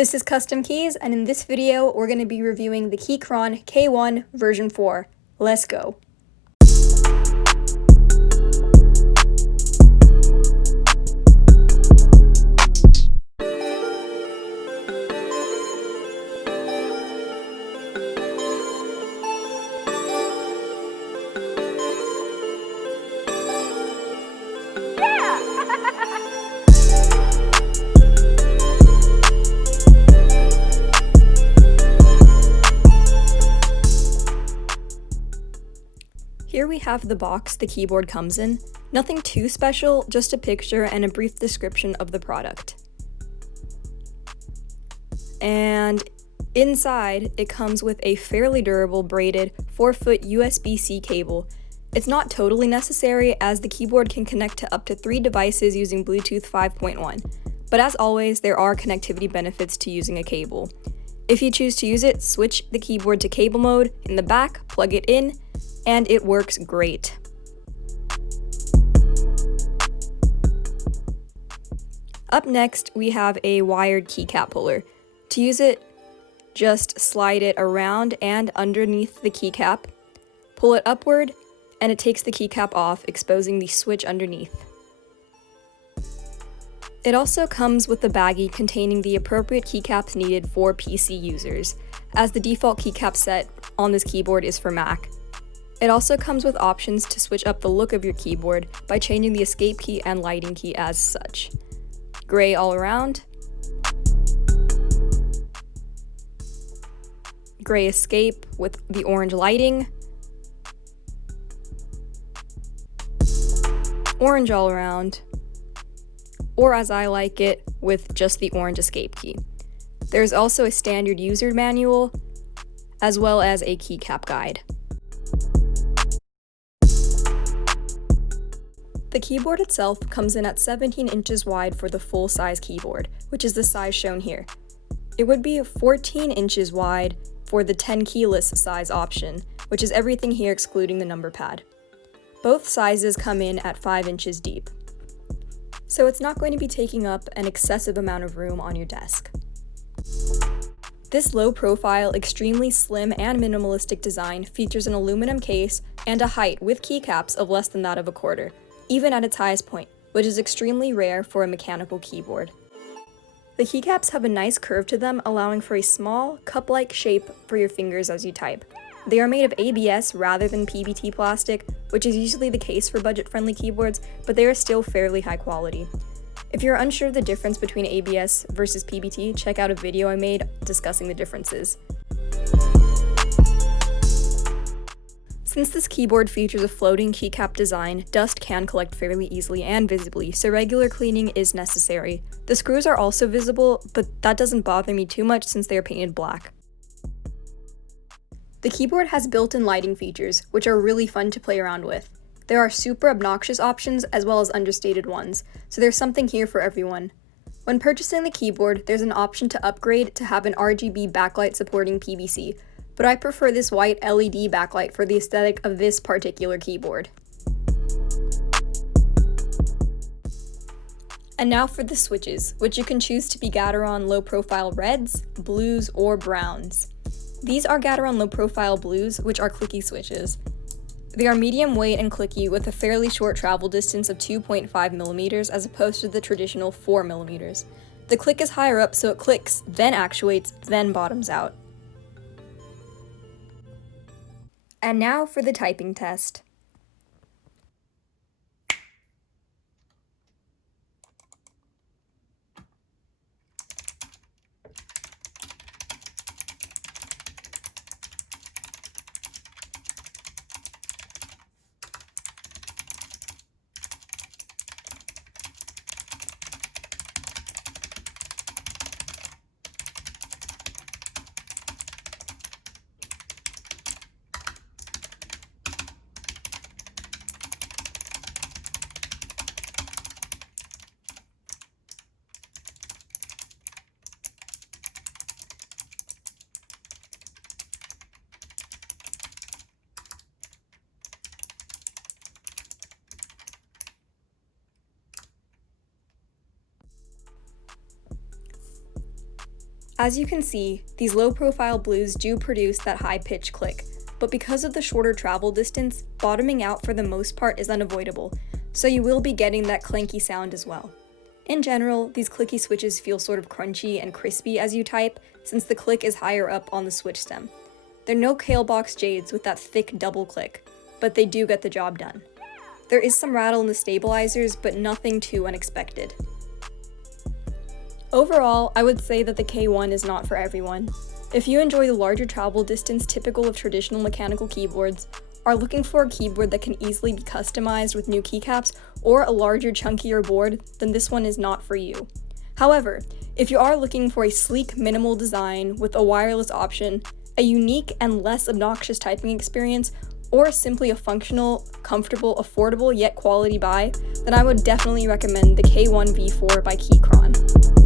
This is Custom Keys, and in this video, we're going to be reviewing the Keychron K1 version 4. Let's go! Here we have the box the keyboard comes in. Nothing too special, just a picture and a brief description of the product. And inside, it comes with a fairly durable braided 4-foot USB-C cable. It's not totally necessary as the keyboard can connect to up to 3 devices using Bluetooth 5.1. But as always, there are connectivity benefits to using a cable. If you choose to use it, switch the keyboard to cable mode. In the back, plug it in, and it works great. Up next, we have a wired keycap puller. To use it, just slide it around and underneath the keycap, pull it upward, and it takes the keycap off, exposing the switch underneath. It also comes with a baggie containing the appropriate keycaps needed for PC users, as the default keycap set on this keyboard is for Mac. It also comes with options to switch up the look of your keyboard by changing the escape key and lighting key as such. Gray all around, gray escape with the orange lighting, orange all around, or as I like it, with just the orange escape key. There's also a standard user manual, as well as a keycap guide. The keyboard itself comes in at 17 inches wide for the full-size keyboard, which is the size shown here. It would be 14 inches wide for the 10 keyless size option, which is everything here excluding the number pad. Both sizes come in at 5 inches deep. So it's not going to be taking up an excessive amount of room on your desk. This low-profile, extremely slim and minimalistic design features an aluminum case and a height with keycaps of less than that of a quarter, even at its highest point, which is extremely rare for a mechanical keyboard. The keycaps have a nice curve to them, allowing for a small, cup-like shape for your fingers as you type. They are made of ABS rather than PBT plastic, which is usually the case for budget-friendly keyboards, but they are still fairly high quality. If you're unsure of the difference between ABS versus PBT, check out a video I made discussing the differences. Since this keyboard features a floating keycap design, dust can collect fairly easily and visibly, so regular cleaning is necessary. The screws are also visible, but that doesn't bother me too much since they are painted black. The keyboard has built-in lighting features, which are really fun to play around with. There are super obnoxious options as well as understated ones, so there's something here for everyone. When purchasing the keyboard, there's an option to upgrade to have an RGB backlight supporting PVC, but I prefer this white LED backlight for the aesthetic of this particular keyboard. And now for the switches, which you can choose to be Gateron low-profile reds, blues, or browns. These are Gateron low-profile blues, which are clicky switches. They are medium weight and clicky with a fairly short travel distance of 2.5 millimeters as opposed to the traditional 4 millimeters. The click is higher up, so it clicks, then actuates, then bottoms out. And now for the typing test. As you can see, these low-profile blues do produce that high-pitched click, but because of the shorter travel distance, bottoming out for the most part is unavoidable, so you will be getting that clanky sound as well. In general, these clicky switches feel sort of crunchy and crispy as you type, since the click is higher up on the switch stem. They're no Kalebox Jades with that thick double click, but they do get the job done. There is some rattle in the stabilizers, but nothing too unexpected. Overall, I would say that the K1 is not for everyone. If you enjoy the larger travel distance typical of traditional mechanical keyboards, are looking for a keyboard that can easily be customized with new keycaps, or a larger, chunkier board, then this one is not for you. However, if you are looking for a sleek, minimal design with a wireless option, a unique and less obnoxious typing experience, or simply a functional, comfortable, affordable, yet quality buy, then I would definitely recommend the K1v4 by Keychron.